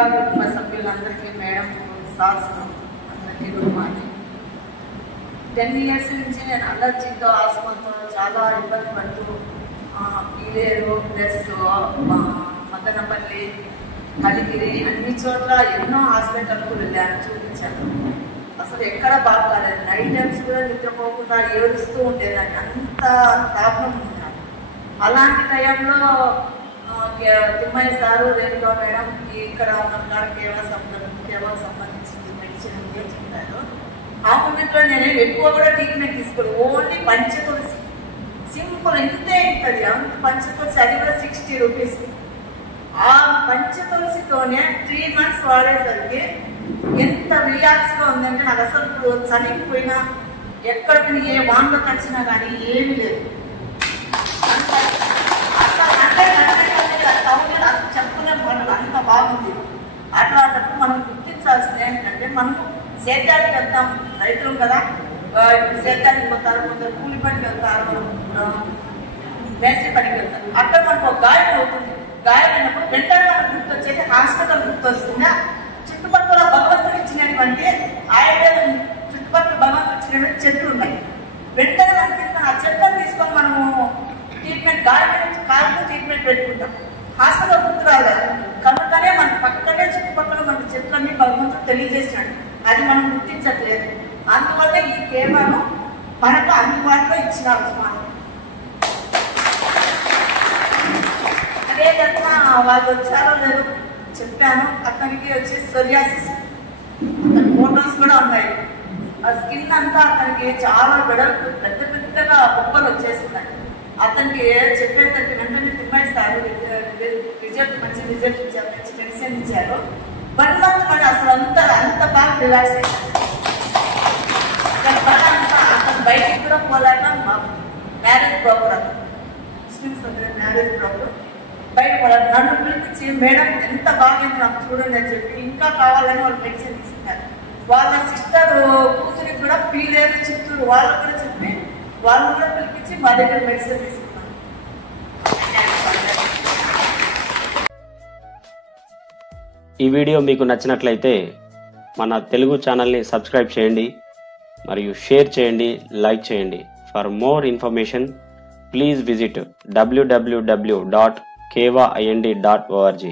కేవా కుటుంబ సభ్యులందరికీ madam sirs అందరికీ గుడ్ మార్నింగ్. 10 years నుంచి నేను అలర్జీతో ఆస్మాతో చాలా ఇబ్బంది పడుతూ పీలేరు ప్లస్ మదనపల్లి కలిగిరి అన్ని చోట్ల ఎన్నో హాస్పిటల్కు వెళ్ళాను, చూపించాను. అసలు ఎక్కడ బాగాలేదు. నైట్ టైమ్స్ కూడా నిద్రపోకుండా ఏడుస్తూ ఉండేదాన్ని, అంత ప్రాబ్లం ఉన్నాను. అలాంటి టైంలో తిమ్మయ్య సారు రేణుగా మేడం ఇక్కడ మన కేవా సంబంధించింది మెడిసిన్ ఉంటే చెప్పారు. ఆ మూమెంట్లో నేను ఎక్కువ కూడా ట్రీట్మెంట్ తీసుకోలేదు. ఓన్లీ పంచతులసి సింపుల్ ఇంతే ఉంటుంది. అంత పంచతులసి అది కూడా 60 rupees. ఆ పంచతులసితోనే 3 months వాడేసరికి ఎంత రిలాక్స్గా ఉందంటే నాకు అసలు ఇప్పుడు చనిపోయినా ఎక్కడికి ఏ వాంగ్లో వచ్చినా కానీ ఏమీ లేదు. చెప్పుకునే పనులు అంత బాగుంది. అట్లాంటప్పుడు మనం గుర్తించాల్సింది ఏంటంటే మనం సేద్యానికి వెళ్తాం, రైతులు కదా, సేద్యానికి పోతారు, కొందరు కూలి పనికి వెళ్తారు, మేస్త్రి పనికి వెళ్తారు. అక్కడ మనకు ఒక గాయం అవుతుంది. గాయం అయినప్పుడు వెంటనే మనకు గుర్తొచ్చేది హాస్పిటల్ గుర్తొస్తుందా, చుట్టుపక్కల భగవంతుడు ఇచ్చినటువంటి ఆయుర్వేదం చుట్టుపక్కల భగవంతుడు ఇచ్చినటువంటి చెట్లు ఉన్నాయి. వెంటనే మనం తీసుకొని ఆ చెట్లను తీసుకొని మనము ట్రీట్మెంట్ కాళ్ళతో ట్రీట్మెంట్ పెట్టుకుంటాం. హాస్పిటల్ గుర్తు రాలేదు కనుకనే మన పక్కనే చుట్టుపక్కల మన చెట్లన్నీ భగవంతుడు తెలియజేసినాడు. అది మనం గుర్తించట్లేదు. అందువల్ల ఈ కేవలం మనకు అందుబాటులో ఇచ్చినారు. అదేవిధంగా వాళ్ళు వచ్చారో లేదో చెప్పాను. అతనికి వచ్చి సోరియాసిస్, అతని ఫోటోస్ కూడా ఉన్నాయి. ఆ స్కిన్ అంతా అతనికి చాలా వెడల్పు పెద్ద పెద్దగా బొబ్బలు వచ్చేస్తున్నాయి. అతనికి చెప్పేసరికి వెంటనే తిమ్మయ్య సార్ రిజల్ట్ మంచి రిజల్ట్ ఇచ్చారు, మంచి మెడిసిన్ ఇచ్చారు. 1 month మరి అసలు అంత బాగా రిలాక్స్ అయ్యారు. అతను బయటికి కూడా పోలేక marriage program Muslims marriage program బయట పోలేదు. నన్ను పిలిపించి మేడం ఎంత బాగుంది నాకు చూడండి అని చెప్పి ఇంకా కావాలని వాళ్ళు మెడిసిన్ తీసుకున్నారు. వాళ్ళ సిస్టర్ కూతురికి కూడా పీలేరు చిత్తూరు వాళ్ళు కూడా చెప్పి వాళ్ళు కూడా పిలిపించి మా దగ్గర మెడిసిన్ తీసుకున్నారు. ఈ వీడియో మీకు నచ్చినట్లయితే మన తెలుగు ఛానల్ని సబ్స్క్రైబ్ చేయండి మరియు షేర్ చేయండి, లైక్ చేయండి. For more information please visit www.kevaind.org.